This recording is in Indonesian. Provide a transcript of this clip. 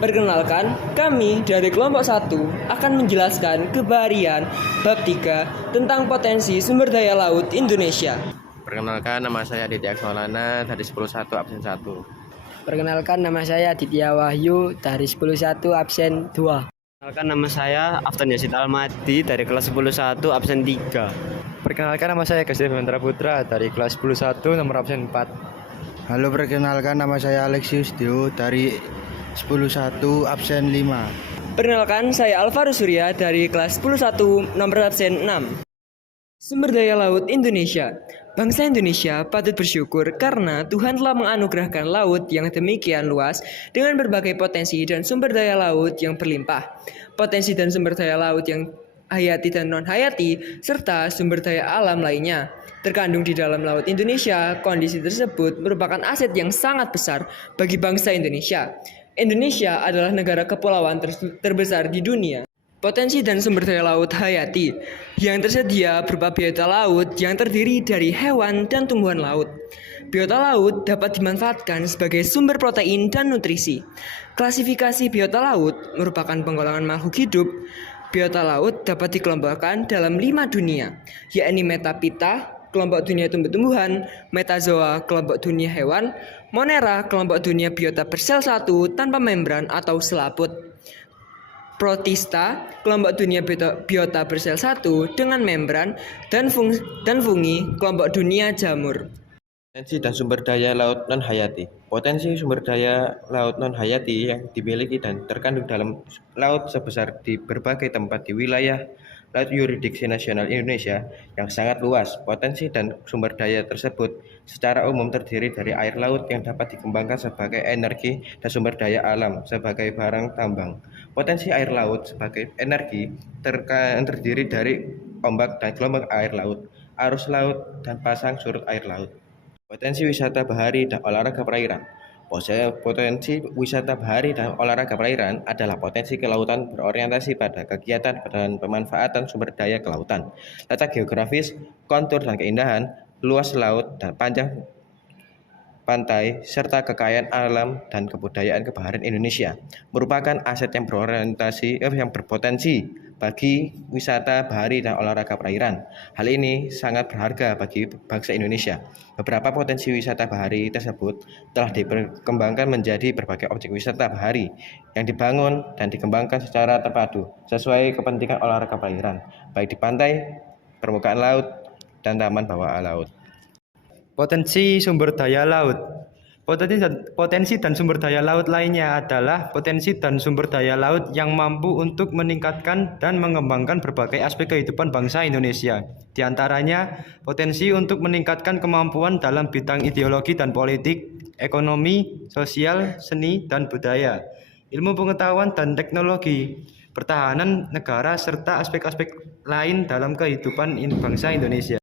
Perkenalkan, kami dari kelompok 1 akan menjelaskan kebaharian bab 3 tentang potensi sumber daya laut Indonesia. Perkenalkan, nama saya Aditya Maulana dari 101 absen 1. Perkenalkan, nama saya Aditya Wahyu dari 101 absen 2. Perkenalkan, nama saya Aftan Yasid Almadi dari kelas 101 absen 3. Perkenalkan, nama saya Gasdi Hendra Putra dari kelas 101 nomor absen 4. Halo, perkenalkan, nama saya Alexius Dio dari 101 absen 5. Perkenalkan, saya Alvaro Surya dari kelas 101 nomor absen 6. Sumber daya laut Indonesia. Bangsa Indonesia patut bersyukur karena Tuhan telah menganugerahkan laut yang demikian luas dengan berbagai potensi dan sumber daya laut yang berlimpah. Potensi dan sumber daya laut yang hayati dan non-hayati, serta sumber daya alam lainnya terkandung di dalam laut Indonesia. Kondisi tersebut merupakan aset yang sangat besar bagi bangsa Indonesia. Indonesia adalah negara kepulauan terbesar di dunia. Potensi dan sumber daya laut hayati yang tersedia berupa biota laut yang terdiri dari hewan dan tumbuhan laut. Biota laut dapat dimanfaatkan sebagai sumber protein dan nutrisi. Klasifikasi biota laut merupakan penggolongan makhluk hidup. Biota laut dapat dikelompokkan dalam 5 dunia, yakni metapita, kelompok dunia tumbuh-tumbuhan, metazoa, kelompok dunia hewan, monera, kelompok dunia biota bersel satu tanpa membran atau selaput, protista, kelompok dunia biota bersel satu dengan membran, dan fungi, kelompok dunia jamur. Potensi dan sumber daya laut non-hayati. Potensi sumber daya laut non-hayati yang dimiliki dan terkandung dalam laut sebesar di berbagai tempat di wilayah laut yurisdiksi nasional Indonesia yang sangat luas. Potensi dan sumber daya tersebut secara umum terdiri dari air laut yang dapat dikembangkan sebagai energi dan sumber daya alam sebagai barang tambang. Potensi air laut sebagai energi terdiri dari ombak dan gelombang air laut, arus laut, dan pasang surut air laut. Potensi wisata bahari dan olahraga perairan. Potensi wisata bahari dan olahraga perairan adalah potensi kelautan berorientasi pada kegiatan dan pemanfaatan sumber daya kelautan, letak geografis, kontur dan keindahan, luas laut dan panjang pantai, serta kekayaan alam dan kebudayaan kebaharian Indonesia merupakan aset yang berpotensi bagi wisata bahari dan olahraga perairan. Hal ini sangat berharga bagi bangsa Indonesia. Beberapa potensi wisata bahari tersebut telah dikembangkan menjadi berbagai objek wisata bahari yang dibangun dan dikembangkan secara terpadu sesuai kepentingan olahraga perairan, baik di pantai, permukaan laut, dan taman bawah laut. Potensi sumber daya laut. Potensi dan sumber daya laut lainnya adalah potensi dan sumber daya laut yang mampu untuk meningkatkan dan mengembangkan berbagai aspek kehidupan bangsa Indonesia. Di antaranya, potensi untuk meningkatkan kemampuan dalam bidang ideologi dan politik, ekonomi, sosial, seni, dan budaya, ilmu pengetahuan dan teknologi, pertahanan negara, serta aspek-aspek lain dalam kehidupan bangsa Indonesia.